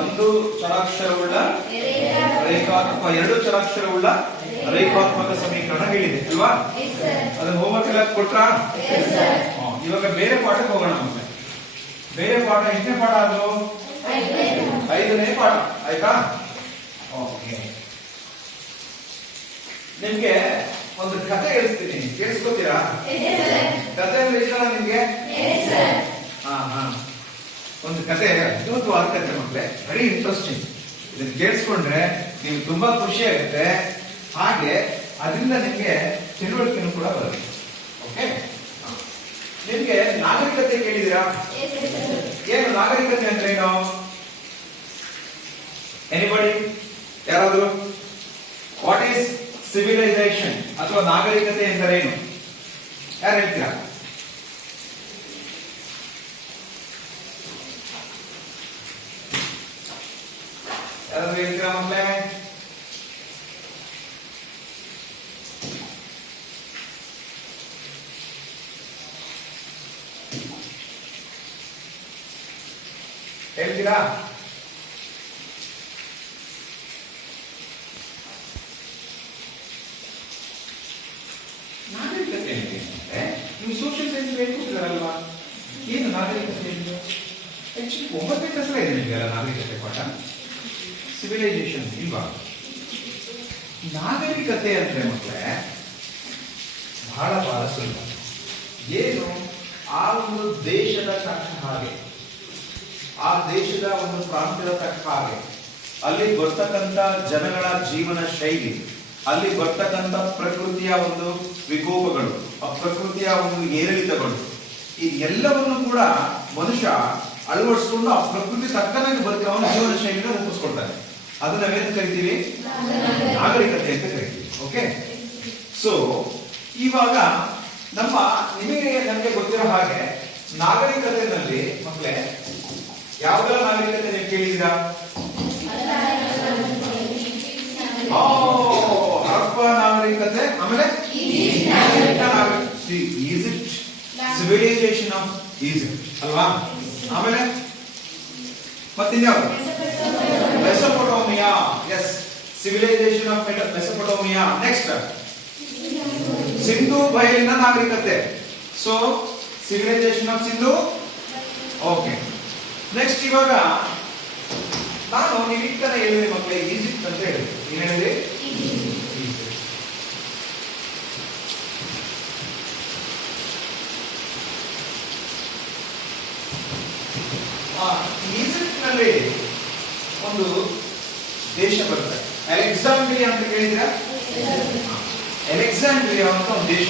ಒಂದು ಚರಾಕ್ಷರವುಳ್ಳ ರೇಖಾತ್ಮಕ, ಎರಡು ಚರಾಕ್ಷರವುಳ್ಳ ರೇಖಾತ್ಮಕ ಸಮೀಕರಣ ಹೇಳಿದೆ ಅಲ್ವಾ? ಅದನ್ನ ಹೋಮ್ವರ್ಕ್ ಎಲ್ಲ ಕೊಟ್ರಾ? ಇವಾಗ ಬೇರೆ ಪಾಠಕ್ಕೆ ಹೋಗೋಣ. ಮತ್ತೆ ಬೇರೆ ಪಾಠ ಎಷ್ಟನೇ ಪಾಠ ಅದು? 5ನೇ ಪಾಠ ಆಯ್ತಾ? ಓಕೆ, ನಿಮ್ಗೆ ಒಂದು ಕಥೆ ಹೇಳ್ತೀನಿ, ಕೇಳಿಸ್ಕೊತೀರಾ? ಕಥೆ ಅಂದ್ರೆ ಇಷ್ಟಲ್ಲ ನಿಮ್ಗೆ? ಒಂದು ಕತೆ, ಅದ್ಭುತವಾದ ಕತೆ ಮಕ್ಕಳೇ, ವೆರಿ ಇಂಟ್ರೆಸ್ಟಿಂಗ್. ಇದನ್ನ ಕೇಳಿಸ್ಕೊಂಡ್ರೆ ನೀವು ತುಂಬಾ ಖುಷಿ ಆಗುತ್ತೆ, ಹಾಗೆ ಅದರಿಂದ ನಿಮ್ಗೆ ತಿಳುವಳಿಕೆನೂ ಕೂಡ ಬರುತ್ತೆ. ಓಕೆ, ನಿಮ್ಗೆ ನಾಗರಿಕತೆ ಕೇಳಿದಿರಾ? ಏನು ನಾಗರಿಕತೆ ಅಂದ್ರೆ ಏನು? ಎನಿಬಡಿ? ಯಾರಾದ್ರು? ವಾಟ್ ಈಸ್ ಸಿವಿಲೈಸೇಷನ್ ಅಥವಾ ನಾಗರಿಕತೆ ಎಂದರೇನು? ಯಾರು ಹೇಳ್ತೀರಾ? ಯಾರಾದ್ರೂ ಹೇಳ್ತೀರಾ ಮಕ್ಕಳೇ? ಹೇಳ್ತೀರಾ? ನಾಗರಿಕತೆ ಅಂದ್ರೆ ನೀವು ಸೋಷಿಯಲ್ ಸೈನ್ಸ್ ಹೇಳ್ಕೊಟ್ಟಿದಾರಲ್ವಾ? ಏನು ನಾಗರಿಕತೆ? ಆಕ್ಚುಲಿ 9ನೇ ಕ್ಲಾಸ್ ಇದೆ ನಿಮಗೆ ನಾಗರಿಕತೆ ಪಾಠ. ಸಿವಿಲೈಸೇಷನ್ ಇಲ್ವಾ? ನಾಗರಿಕತೆ ಅಂದ್ರೆ ಮಕ್ಕಳೇ ಬಹಳ ಬಹಳ ಸುಲಭ. ಏನು? ಆ ಒಂದು ದೇಶದ ತಕ್ಕ ಹಾಗೆ, ಆ ದೇಶದ ಒಂದು ಪ್ರಾಂತ್ಯದ ತಕ್ಕ ಹಾಗೆ, ಅಲ್ಲಿ ಬರ್ತಕ್ಕಂಥ ಜನಗಳ ಜೀವನ ಶೈಲಿ, ಅಲ್ಲಿ ಬರ್ತಕ್ಕಂಥ ಪ್ರಕೃತಿಯ ಒಂದು ವಿಕೋಪಗಳು, ಆ ಪ್ರಕೃತಿಯ ಒಂದು ಏರಿಳಿತಗಳು, ಈ ಎಲ್ಲವನ್ನು ಕೂಡ ಮನುಷ್ಯ ಅಳವಡಿಸಿಕೊಂಡು ಆ ಪ್ರಕೃತಿ ತಕ್ಕನಾಗಿ ಅವನ ಜೀವನ ಶೈಲಿನ ರೂಪಿಸ್ಕೊಳ್ತಾನೆ. ಅದನ್ನ ನಾವೇನು ಕರಿತೀವಿ? ನಾಗರಿಕತೆ ಅಂತ ಕರಿತೀವಿ. ಓಕೆ, ಸೊ ಇವಾಗ ನಮಗೆ ಗೊತ್ತಿರೋ ಹಾಗೆ ನಾಗರಿಕತೆಯಲ್ಲಿ ಮಕ್ಕಳೇ ಯಾವ್ದೆಲ್ಲ ನಾಗರಿಕತೆ ನೀವು ಕೇಳಿದ್ದೀರಾ? ಹರಪ್ಪ ನಾಗರಿಕತೆ, ಆಮೇಲೆ ಈಜಿಪ್ಟ್, ಸಿವಿಲೈಸೇಷನ್ ಆಫ್ ಈಜಿಪ್ಟ್ ಅಲ್ವಾ? ಆಮೇಲೆ ಮತ್ತಿನ್ಯಾವುದು? Mesopotamia. Yes, civilisation of Mesopotamia. Next Sindhu ಬಯಲಿನ ನಾಗರಿಕತೆ. So civilisation of Sindhu. Okay, next ಇವಾಗ ನಾನು ನೀವು ಇಟ್ಟನ ಹೇಳಿದ್ರಿ ಮಕ್ಕಳೇ ಈಜಿಪ್ಟ್ ಅಂತ ಹೇಳಿದ್ರಿ. ಏನ್ ಹೇಳಿದ್ರಿ? ಈಜಿಪ್ಟ್ ನಲ್ಲಿ ಒಂದು ದೇಶ ಬರುತ್ತೆ, ಅಲೆಕ್ಸಾಂಡ್ರಿಯಾ ಅಂತ ಕೇಳಿದ್ರ? ಅಲೆಕ್ಸಾಂಡ್ರಿಯಾ ಅಂತ ಒಂದು ದೇಶ.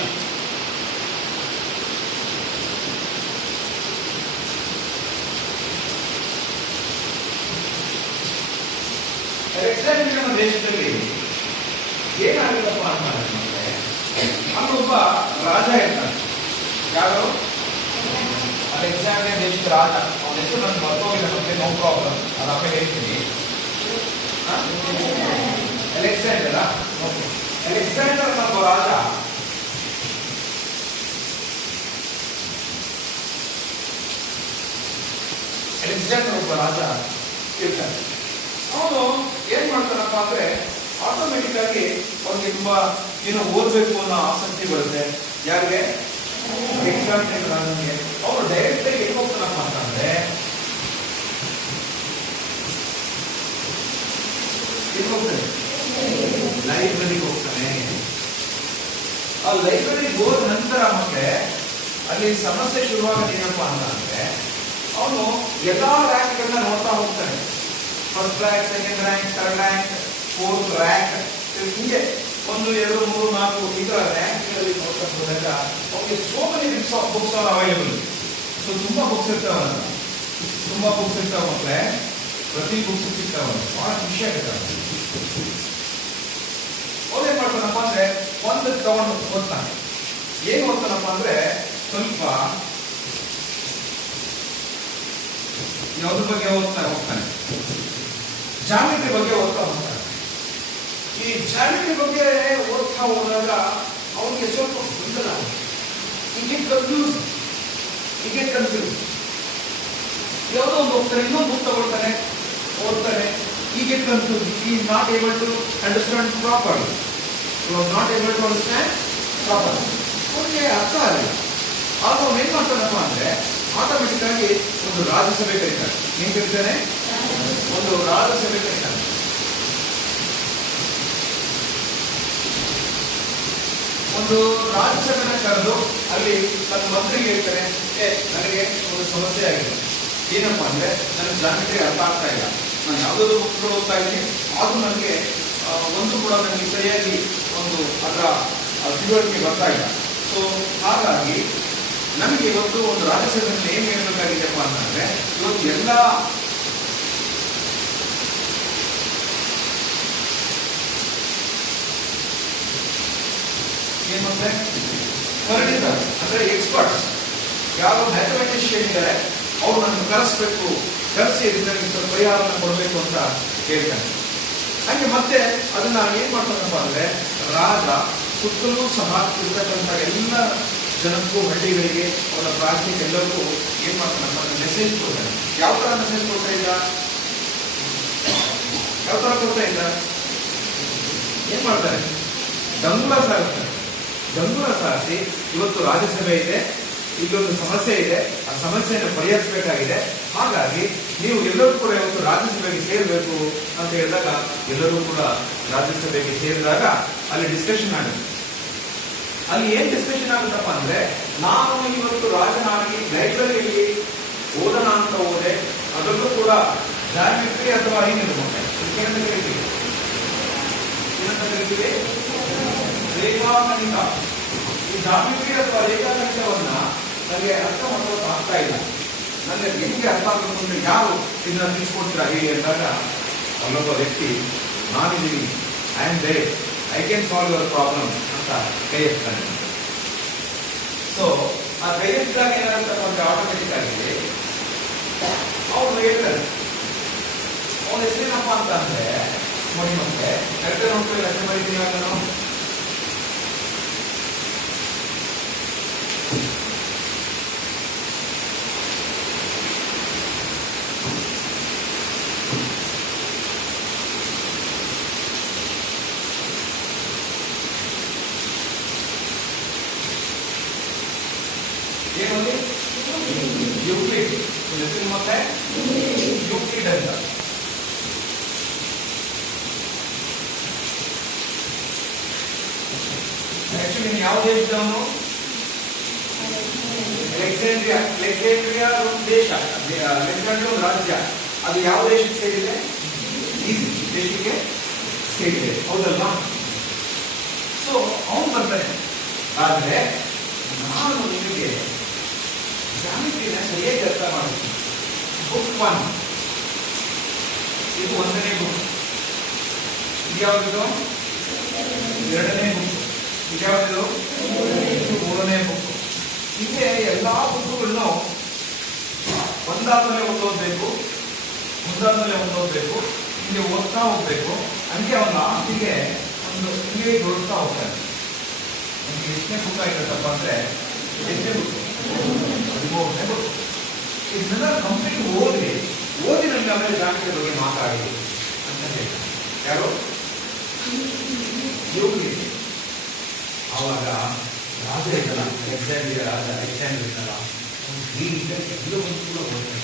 ಅಲೆಕ್ಸಾಂಡ್ರಿಯಾ ದೇಶದಲ್ಲಿ ಏನಾಗಿಲ್ಲಪ್ಪ ಅಂತಂದ್ರೆ ಅಲ್ಲೊಬ್ಬ ರಾಜ ಇರ್ತಾನೆ. ಯಾರು? ಅಲೆಕ್ಸಾಂಡ್ರಿಯಾ ದೇಶದ ರಾಜ. ಅವನ ಹೆಸರು ನಾನು ಮರ್ತೋಗಿಲ್ಲ ಮತ್ತೆ, ನೋ ಪ್ರಾಬ್ಲಮ್, ಅದು ಆಮೇಲೆ ಹೇಳ್ತೀನಿ. ಅಲೆಕ್ಸಾಂಡರ್. ಓಕೆ, ಅಲೆಕ್ಸಾಂಡರ್ ಒಬ್ಬ ರಾಜ ಇರ್ತಾನೆ. ಅವನು ಏನ್ ಮಾಡ್ತಾನಪ್ಪ ಅಂದ್ರೆ ಆಟೋಮೆಟಿಕ್ ಆಗಿ ಅವ್ನಿಗೆ ತುಂಬಾ ಏನೋ ಓದ್ಬೇಕು ಅನ್ನೋ ಆಸಕ್ತಿ ಬರುತ್ತೆ. ಯಾರಿಗೆ? ರಾಜನಿಗೆ. ಅವನು ಡೈರೆಕ್ಟ್ ಆಗಿ ಏನ್ ಹೋಗ್ತಾನಪ್ಪ ಅಂತಂದ್ರೆ ಲೈಬ್ರರಿಗೆ ಹೋಗ್ತಾನೆ. ಆ ಲೈಬ್ರರಿಗೆ ಹೋದ ನಂತರ ಮತ್ತೆ ಅಲ್ಲಿ ಸಮಸ್ಯೆ ಶುರುವಾಗೋದು ಏನಪ್ಪಾ ಅಂತಂದ್ರೆ ಅವನು ಎಲ್ಲಾ ರ್ಯಾಂಕ್ಗಳನ್ನ ನೋಡ್ತಾ ಹೋಗ್ತಾನೆ. First rank, second rank, third rank, fourth rank, ಹಿಂಗೆ 1, 2, 3, 4 ಈ ತರ ರ್ಯಾಂಕ್ ಗಳಲ್ಲಿ ನೋಡ್ತಾ ಹೋದಾಗ ಅವನಿಗೆ so many books are available. So ತುಂಬಾ ಬುಕ್ಸ್ ಇರ್ತಾವ ಮಕ್ಕಳೇ, ಪ್ರತಿ ಬುಕ್ಸ್ ಸಿಗ್ತಾವ. ಬಹಳ ಖುಷಿ ಆಗುತ್ತೆ. ಅವ್ರೇನ್ ಮಾಡ್ತಾನಪ್ಪ ಅಂದ್ರೆ ಒಂದು ತಗೊಂಡು ಓದ್ತಾನೆ. ಏನ್ ಓದ್ತಾನಪ್ಪ ಅಂದ್ರೆ ಸ್ವಲ್ಪ ಯಾವ್ದ್ರ ಬಗ್ಗೆ ಹೋಗ್ತಾನೆ, ಜಾಮಿಟ್ರಿ ಬಗ್ಗೆ ಓದ್ತಾ ಹೋಗ್ತಾನೆ. ಈ ಜಾಮಿಟ್ರಿ ಬಗ್ಗೆ ಓದ್ತಾ ಹೋದಾಗ ಅವನಿಗೆ ಸ್ವಲ್ಪ ಗೊಂದಲ, ಕನ್ಫ್ಯೂಸ್. ಯಾವುದೋ ಒಂದು ಹೋಗ್ತಾನೆ, ಇನ್ನೊಂದು ಬುಕ್ ತಗೊಳ್ತಾನೆ. ಕೊಡ್ತಾನೆ. he get confused, he is not able to understand properly, he was not able to understand properly, ಅವನಿಗೆ ಅರ್ಥ ಆಗಲಿಲ್ಲ. ಆಗ ಅವನು ಏನ್ ಮಾಡ್ತಾನಪ್ಪ ಅಂದ್ರೆ ಆಟೋಮೆಟಿಕ್ ಆಗಿ ಒಂದು ರಾಜ್ಯಸಭೆ ಕರೀತಾನೆ. ಏನ್ ಕರೀತಾನೆ? ಒಂದು ರಾಜ್ಯಸಭೆ ಕರೀತಾನೆ. ಒಂದು ರಾಜ್ಯಸಭೆನ ಕರೆದು ಅಲ್ಲಿ ತನ್ನ ಮಂತ್ರಿಗೆ ಹೇಳ್ತಾನೆ, ನನಗೆ ಒಂದು ಸಮಸ್ಯೆ ಆಗಿದೆ. ಏನಪ್ಪಾ ಅಂದ್ರೆ ನನಗೆ ಜಾಮಿಟ್ರಿ ಅರ್ಥ ಆಗ್ತಾ ಇಲ್ಲ, ನಾನು ಯಾವುದಾದ್ರು ಬುಕ್ಗಳು ಓದ್ತಾ ಇದ್ದೀನಿ, ಆದ್ರೂ ನನಗೆ ಒಂದು ಕೂಡ ನನಗೆ ಸರಿಯಾಗಿ ಒಂದು ಅದರ ತಿಳುವಳಿಕೆ ಬರ್ತಾ ಇಲ್ಲ. ಸೊ ಹಾಗಾಗಿ ನಮಗೆ ಇವತ್ತು ಒಂದು ರಾಜ್ಯಸಭೆಯಲ್ಲಿ ಏನ್ ಹೇಳ್ಬೇಕಾಗಿದೆಪ್ಪ ಅಂತಂದ್ರೆ, ಇವತ್ತು ಎಲ್ಲ ಏನಂದ್ರೆ ಪರಿಣಿತರು ಅಂದ್ರೆ ಎಕ್ಸ್ಪರ್ಟ್ಸ್ ಯಾರು ಮ್ಯಾಥಮೆಟಿಷಿಯನ್ ಇದ್ದಾರೆ ಅವ್ರು ನನಗೆ ಕರೆಸಬೇಕು, ಕರೆಸಿ ನನಗೆ ಸ್ವಲ್ಪ ಪರಿಹಾರವನ್ನು ಕೊಡಬೇಕು ಅಂತ ಹೇಳ್ತಾನೆ. ಹಂಗೆ ಮತ್ತೆ ಅದನ್ನ ಏನ್ ಮಾಡ್ತಾನಪ್ಪ ಅಂದ್ರೆ ರಾಜ ಸುತ್ತಲೂ ಸಹ ಇರ್ತಕ್ಕಂಥ ಎಲ್ಲ ಜನಕ್ಕೂ ಹಳ್ಳಿಗಳಿಗೆ ಅವರ ಪ್ರಾಂತ್ಯಕ್ಕೆ ಎಲ್ಲರಿಗೂ ಏನ್ ಮಾಡ್ತಾನಪ್ಪ ಅಂದ್ರೆ ಮೆಸೇಜ್ ಕೊಡ್ತಾನೆ. ಯಾವ ತರ ಮೆಸೇಜ್ ಕೊಡ್ತಾ ಇದ್ದ? ಯಾವ ತರ ಕೊಡ್ತಾ ಇದ್ದ? ಏನ್ ಮಾಡ್ತಾರೆ? ಡಂಗುರ ಸಾರಿಸ್ತಾರೆ. ಡಂಗುರ ಸಾರಿಸಿ ಇವತ್ತು ರಾಜ್ಯಸಭೆ ಇದೆ, ಇಲ್ಲೊಂದು ಸಮಸ್ಯೆ ಇದೆ, ಆ ಸಮಸ್ಯೆಯನ್ನು ಪರಿಹರಿಸಬೇಕಾಗಿದೆ, ಹಾಗಾಗಿ ನೀವು ಎಲ್ಲರೂ ಕೂಡ ಇವತ್ತು ರಾಜ್ಯಸಭೆಗೆ ಸೇರಬೇಕು ಅಂತ ಹೇಳಿದಾಗ ಎಲ್ಲರೂ ಕೂಡ ರಾಜ್ಯಸಭೆಗೆ ಸೇರಿದಾಗ ಅಲ್ಲಿ ಡಿಸ್ಕಷನ್ ಆಗುತ್ತೆ. ಅಲ್ಲಿ ಏನ್ ಡಿಸ್ಕಷನ್ ಆಗುತ್ತಪ್ಪ ಅಂದ್ರೆ, ನಾನು ಇವತ್ತು ರಾಜನಾಗಿ ಲೈಬ್ರರಿಯಲ್ಲಿ ಓದನ ಅಂತ ಹೋದೆ, ಅದರಲ್ಲೂ ಕೂಡ ಜಾಮಿಟ್ರಿ ಅಥವಾ ಏನಂತ ಕರಿತೀವಿ, ಏನಂತ ಕರಿತೀವಿ? ರೇಖಾಗಣಿತ. ಈ ಜಾಮಿಟ್ರಿ ಅಥವಾ ರೇಖಾಗಣಿತವನ್ನ ನನಗೆ ಅರ್ಥ ಮಾಡೋಕೆ ಆಗ್ತಾ ಇಲ್ಲ, ನನಗೆ ನಿಮಗೆ ಅರ್ಥ ಆಗಬೇಕು ಅಂದ್ರೆ ಯಾರು ಇದನ್ನ ತಿಳಿಸ್ಕೊಡ್ತೀರಾ ಹೇಳಿ ಅಂದಾಗ ಅಲ್ಲೊಬ್ಬ ವ್ಯಕ್ತಿ, ನಾನಿದ್ದೀನಿ, I am there, I can solve your problem ಅಂತ ಕೈ ಎತ್ತಾನೆ. ಸೊ ಆ ಕೈ ಎತ್ತಿದಾಗ ಏನಾಗುತ್ತಪ್ಪ ಅಂದ್ರೆ ಆಟೋಮೆಟಿಕ್ ಆಗಿ ಅವ್ರು ಹೇಳ್ತಾರೆ, ಅವನ ಹೆಸರೇನಪ್ಪ ಅಂತ ಅಂದ್ರೆ ನೋಡಿ, ಮತ್ತೆ ಕರೆಕ್ಟ್ ನೋಡ್ಕೊಳ್ಳಿ, ಹೆಸರು ಬರೀತೀನಿ ನಾನು. ಏನಂದ್ರೆ ಯೂಕ್ಲಿಡ್, ಹೆಸರು ಮತ್ತೆ ಯೂಕ್ಲಿಡ್ ಅಂತ. ಆಕ್ಚುಲಿ ಯಾವ ದೇಶದವನು? ಅಲೆಕ್ಸಾಂಡ್ರಿಯಾ ಒಂದು ದೇಶ, ಅಲೆಕ್ಸಾಂಡ್ರಿಯಾ ಒಂದು ರಾಜ್ಯ, ಅದು ಯಾವ ದೇಶಕ್ಕೆ ಸೇರಿದೆ? ಈಜಿಪ್ಟ್ ದೇಶಕ್ಕೆ ಸೇರಿದೆ, ಹೌದಲ್ವಾ? ಸೊ ಅವನು ಬರ್ತಾನೆ, ಆದ್ರೆ ನಾನು ನಿಮಗೆ ಜಾಮಿಟ್ರಿನ ಸರಿಯಾಗಿ ಅರ್ಥ ಮಾಡ್ತೀನಿ. ಬುಕ್ 1 ಇದು ಒಂದನೇ ಬುಕ್, ಇದ್ಯಾವುದು? ಎರಡನೇ ಬುಕ್, ಇದ್ಯಾವುದು? ಮೂರನೇ ಬುಕ್. ಹೀಗೆ ಎಲ್ಲಾ ಬುಕ್ಗಳನ್ನು ಒಂದಾದ್ಮೇಲೆ ಒಂದು ಓದಬೇಕು, ಮುಂದಾದ್ಮೇಲೆ ಒಂದು ಓದಬೇಕು, ಹೀಗೆ ಓದ್ತಾ ಹೋಗ್ಬೇಕು. ಹಂಗೆ ಅವನ ಲಾಸ್ಟಿಗೆ ಒಂದು ಹಿಂಗೆ ಜೋಡಿಸ್ತಾ ಹೋಗ್ತಾನೆ. ನಿಮ್ಗೆ ಎಷ್ಟನೇ ಬುಕ್ ಆಗಿರುತ್ತಪ್ಪ ಅಂದ್ರೆ, ಎಷ್ಟನೇ ಬುಕ್? 13ನೇ ಬುಕ್. ಇದನ್ನೆಲ್ಲ ಕಂಪ್ಲೀಟ್ ಓದಿ ನನಗೆ ಆಮೇಲೆ ಜಾಮಿಟ್ರಿ ಬಗ್ಗೆ ಮಾತಾಡಿ ಅಂತ ಹೇಳ್ತಾರೆ. ಯಾರು? ಯೋಗಿ. ಆವಾಗ ರಾಜ ಇದ್ದಲ್ಲ, ಅಲೆಕ್ಸಾಂಡ್ರಿಯಾ ರಾಜ ಅಲೆಕ್ಸಾಂಡರ್ ಇದ್ದಲ್ಲ, ಎಲ್ಲವನ್ನೂ ಕೂಡ ಓದ್ತಾನೆ.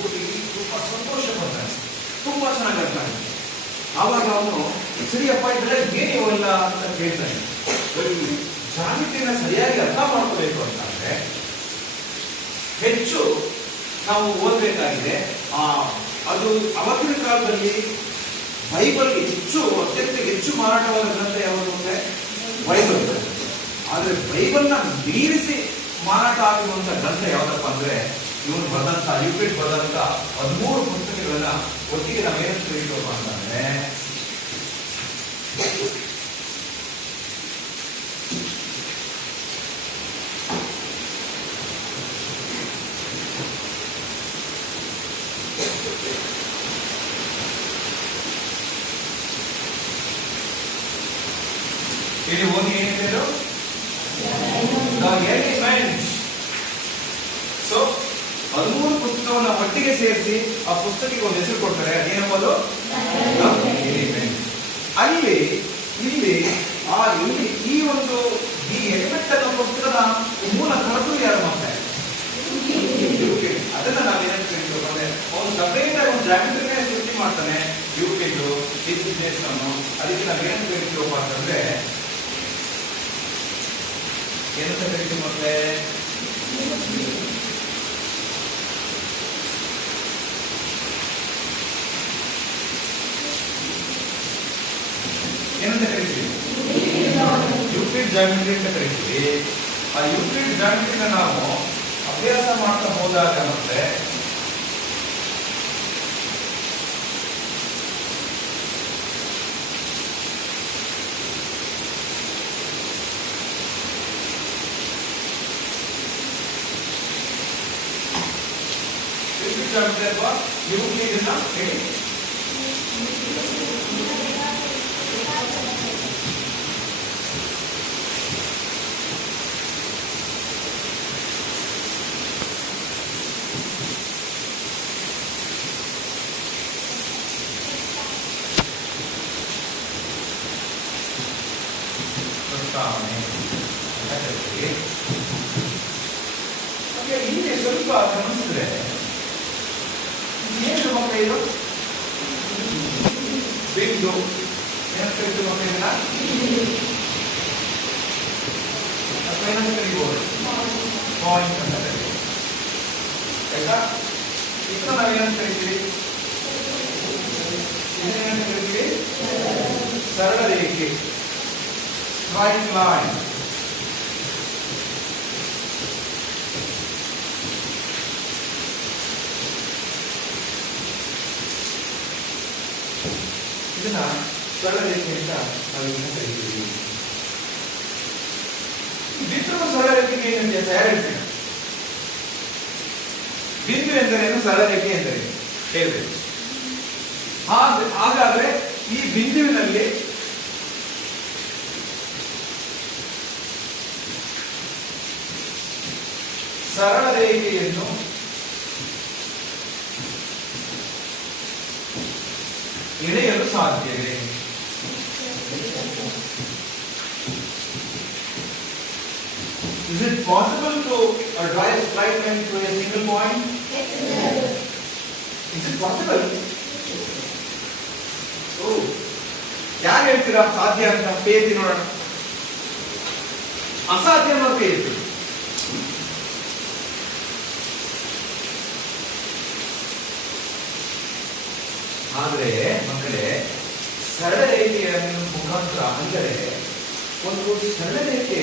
ಓದಿ ತುಂಬಾ ಸಂತೋಷ ಪಡ್ತಾನೆ, ತುಂಬಾ ಚೆನ್ನಾಗಿ ಆಗ್ತಾನೆ. ಆವಾಗ ಅವನು ಸರಿಯಪ್ಪ ಇದೆಲ್ಲ ಏನಿವಲ್ಲ ಅಂತ ಕೇಳ್ತಾನೆ. ಜಾಮಿಟ್ರಿನ ಸರಿಯಾಗಿ ಅರ್ಥ ಮಾಡ್ಕೋಬೇಕು ಅಂತಂದ್ರೆ ಹೆಚ್ಚು ನಾವು ಓದಬೇಕಾಗಿದೆ. ಅದು ಅವತ್ತಿನ ಕಾಲದಲ್ಲಿ ಬೈಬಲ್ಗೆ ಅತ್ಯಂತ ಹೆಚ್ಚು ಮಾರಾಟವಾದ ಗ್ರಂಥ ಯಾವುದು ಅಂದ್ರೆ ಬೈಬಲ್. ಆದ್ರೆ ಬೈಬಲ್ನ ಮೀರಿಸಿ ಮಾರಾಟ ಆಗಿರುವಂತ ಗ್ರಂಥ ಯಾವ್ದಪ್ಪ ಅಂದ್ರೆ ಇವನು ಬರೆದಂತ ಯೂಕ್ಲಿಡ್ ಬರೆದಂತ 13 ಪುಸ್ತಕಗಳನ್ನ ಒಟ್ಟಿಗೆ ನಾವೇನು ತಿಳಿಯೋಣ ಅಂತಂದ್ರೆ ಇಲ್ಲಿ ಓದಿ ಏನಿದೆ? ಸೊ 13 ಪುಸ್ತಕವನ್ನು ಒಟ್ಟಿಗೆ ಸೇರಿಸಿ ಆ ಪುಸ್ತಕಕ್ಕೆ ಒಂದು ಹೆಸರು ಕೊಡ್ತಾರೆ. ಏನಪ್ಪದು? ಎಲಿಮೆಂಟ್. ಅಲ್ಲಿ ಇಲ್ಲಿ ಈ ಒಂದು ಈ ಎಲಿಮೆಂಟ್ ಅನ್ನೋ ಪುಸ್ತಕದ ಮೂಲ ಕರ್ತೃ ಯಾರು ಮಾಡ್ತಾರೆ? ಅದನ್ನ ನಾವೇನಂತ ಕರಿತೀವಿ ಅಂದ್ರೆ ಅವನು ಸಪರೇಟ್ ಆಗಿ ಒಂದು ಜಾಗೃತಿನೇ ಸೃಷ್ಟಿ ಮಾಡ್ತಾನೆ. ಯುಕೆಂಡು ಅದಕ್ಕೆ ನಾವೇನಂತ ಕರಿತೀವಪ್ಪ ಅಂತಂದ್ರೆ ಏನಂತ ಕರಿತೀವಿ ಮತ್ತೆ? ಏನಂತ ಕರಿತೀವಿ? ಯೂಕ್ಲಿಡ್ ಜಾಮಿಟ್ರಿ ಅಂತ ಕರಿತೀವಿ. ಆ ಯೂಕ್ಲಿಡ್ ಜಾಮಿಟ್ರಿನ ನಾವು ಅಭ್ಯಾಸ ಮಾಡ್ತಾ ಹೋದಾಗ ಮತ್ತೆ ಯೂಕ್ಲಿಡ್ ಜಾಮಿಟ್ರಿ ಅಥವಾ ಯೂಕ್ಲಿಡ್ ಅನ್ನ ಹೇಳಿ ಇಲ್ಲಿ ಸ್ವಲ್ಪ ಗಮನಿಸಿದ್ರೆ ಏನು ಮಕ್ಕಳ ಇದು ಬಿಂದು ಏನಂತ ಕರಿತೀವಿ ಮಕ್ಕಳ ಇದನ್ನ ಅಥವಾ ಏನಂತ ಕರೀಬಹುದು? ಪಾಯಿಂಟ್ ಅಂತ ಕರಿತೀವಿ. ಆಯ್ತಾ? ಇದನ್ನ ನಾವೇನಂತ ಕರಿತೀವಿ? ಇದನ್ನೇನಂತ ಕರಿತೀವಿ? ಸರಳ ರೇಖೆ, ಸ್ಟ್ರೈಟ್ ಲೈನ್. ಇದನ್ನ ಸರಳ ರೇಖೆ ಅಂತ ನಾವು ಇದನ್ನ ಕರಿತೀವಿ. ಬಿಂದು ಸರಳ ರೇಖೆಗೆ ಏನು ವ್ಯತ್ಯಾಸ? ಯಾರು ಹೇಳ್ತೀವಿ? ಬಿಂದು ಎಂದರೇನು, ಸರಳ ರೇಖೆ ಎಂದರೇನು ಹೇಳ್ಬೇಕು. ಹಾಗಾದ್ರೆ ಈ ಬಿಂದುವಿನಲ್ಲಿ ಸರಳ ರೇಖೆಯನ್ನು ಎಳೆಯಲು ಸಾಧ್ಯವೇ? Is it possible to draw a straight line to a single point? Yes, sir. Is it possible? Oh, ಯಾರು ಹೇಳ್ತೀರಾ ಸಾಧ್ಯ ಅಂತ? ಪೇತಿ ನೋಡೋಣ. ಅಸಾಧ್ಯ ಅನ್ನೋ ಪೇತಿ. ಆದರೆ ಮಕ್ಕಳೇ, ಸರಳ ರೇಖೆಯ ಮುಖಾಂತರ ಅಂದರೆ ಒಂದು ಸರಳ ರೇಖೆ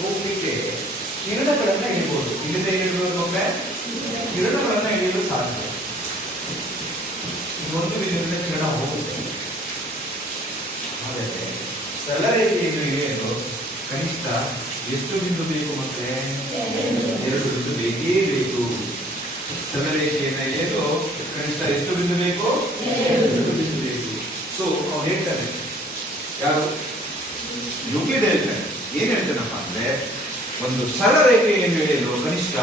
ಹೋಗ್ಲಿಕ್ಕೆ ಕಿರಣಗಳನ್ನ ಇಡಬಹುದು. ಇಲ್ಲದೆ ಇಡಬಹುದು ಅಂದ್ರೆ ಕಿರಣಗಳನ್ನ ಇಳಿಯಲು ಸಾಧ್ಯ. ಒಂದು ಬಿಂದುವಿನ ಕಿರಣ ಹೋಗುತ್ತೆ. ಆದರೆ ಸರಳ ರೇಖೆಯನ್ನು ಇಳಿಯಲು ಕನಿಷ್ಠ ಎಷ್ಟು ಬಿಂದು ಬೇಕು? ಮತ್ತೆ 2 ಬಿಂದು ಬೇಕೇ ಬೇಕು. ಸರಳ ರೇಖೆಯನ್ನು ಎಳೆಯಲು ಕನಿಷ್ಠ ಎಷ್ಟು ಬಿಂದು ಬೇಕು? 2 ಬಿಂದು ಬೇಕು. ಸೊ ಅವ್ರು ಹೇಳ್ತಾರೆ, ಯಾರು? ಯೂಕ್ಲಿಡ್ ಹೇಳ್ತಾರೆ. ಏನ್ ಹೇಳ್ತಾನಪ್ಪ ಅಂದ್ರೆ ಒಂದು ಸರಳ ರೇಖೆಯನ್ನು ಎಳೆಯಲು ಕನಿಷ್ಠ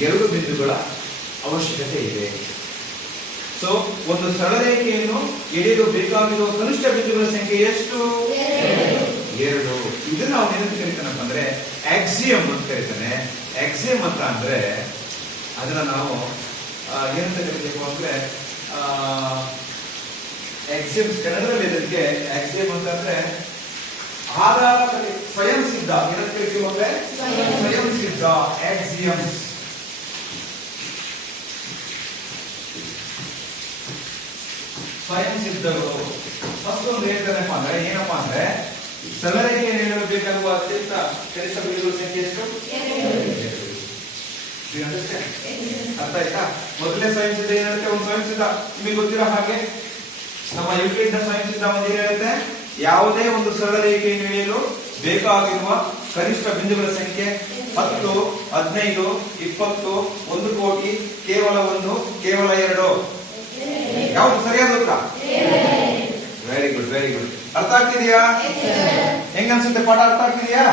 2 ಬಿಂದುಗಳ ಅವಶ್ಯಕತೆ ಇದೆ. ಸೊ ಒಂದು ಸರಳ ರೇಖೆಯನ್ನು ಎಳೆಯಲು ಬೇಕಾಗಿರುವ ಕನಿಷ್ಠ ಬಿಂದುಗಳ ಸಂಖ್ಯೆ ಎಷ್ಟು? 2. ಇದನ್ನ ನಾವು ಏನಂತ ಕರಿತಾನಪ್ಪ ಅಂದ್ರೆ ಆಕ್ಸಿಯಂ ಅಂತ ಕರಿತಾನೆ. ಆಕ್ಸಿಯಂ ಅಂತ ಅಂದ್ರೆ ಅದನ್ನ ನಾವು ಏನಂತ ಕರಿಬೇಕು ಅಂದ್ರೆ ಆಕ್ಸಿಯಂ ಕನ್ನಡದಲ್ಲಿ ಇದಕ್ಕೆ ಆಕ್ಸಿಯಂ ಅಂತಂದ್ರೆ ಆಧಾರ, ಸ್ವಯಂ ಸಿದ್ಧ. ಏನಂತ ಕರಿತೀವಿ ಅಂದ್ರೆ ಸ್ವಯಂ ಸಿದ್ಧ ಆಕ್ಸಿಯಮ್ಸ್. ಸ್ವಯಂ ಸಿದ್ಧಗಳು. ಫಸ್ಟ್ ಒಂದು ಹೇಳ್ತಾನಪ್ಪ ಅಂದ್ರೆ ಏನಪ್ಪಾ ಅಂದ್ರೆ ಸರಳ ರೇಖೆಯನ್ನು ಎಳೆಯಲು ಬೇಕಾಗುವ ಅತ್ಯಂತ ಕನಿಷ್ಠ ಬಿಂದುಗಳ ಸಂಖ್ಯೆ ಎಷ್ಟು? 2. ಅರ್ಥ ಆಯ್ತಾ? ಮೊದಲನೇ ಸ್ವಯಂ ಸಿದ್ಧ ಏನಿರುತ್ತೆ? ಒಂದು ಸ್ವಯಂ ಸಿದ್ಧ ನಿಮಗೆ ಗೊತ್ತಿರೋ ಹಾಗೆ ನಮ್ಮ ಯೂಕ್ಲಿಡ್ ನ ಸ್ವಯಂ ಸಿದ್ಧ ಒಂದು ಏನಿರುತ್ತೆ? ಯಾವುದೇ ಒಂದು ಸರಳ ರೇಖೆಯನ್ನು ಎಳೆಯಲು ಬೇಕಾಗಿರುವ ಕನಿಷ್ಠ ಬಿಂದುಗಳ ಸಂಖ್ಯೆ 10, 15, 20, 1 ಕೋಟಿ, ಕೇವಲ 1, ಕೇವಲ 2. ಯಾವುದು ಸರಿಯಾದ ಉತ್ತರ? Very good, very good. ಅರ್ಥ ಆಗ್ತಿದೆಯಾ? ಹೆಂಗನ್ಸುತ್ತೆ ಪಾಠ? ಅರ್ಥ ಆಗ್ತಿದೆಯಾ?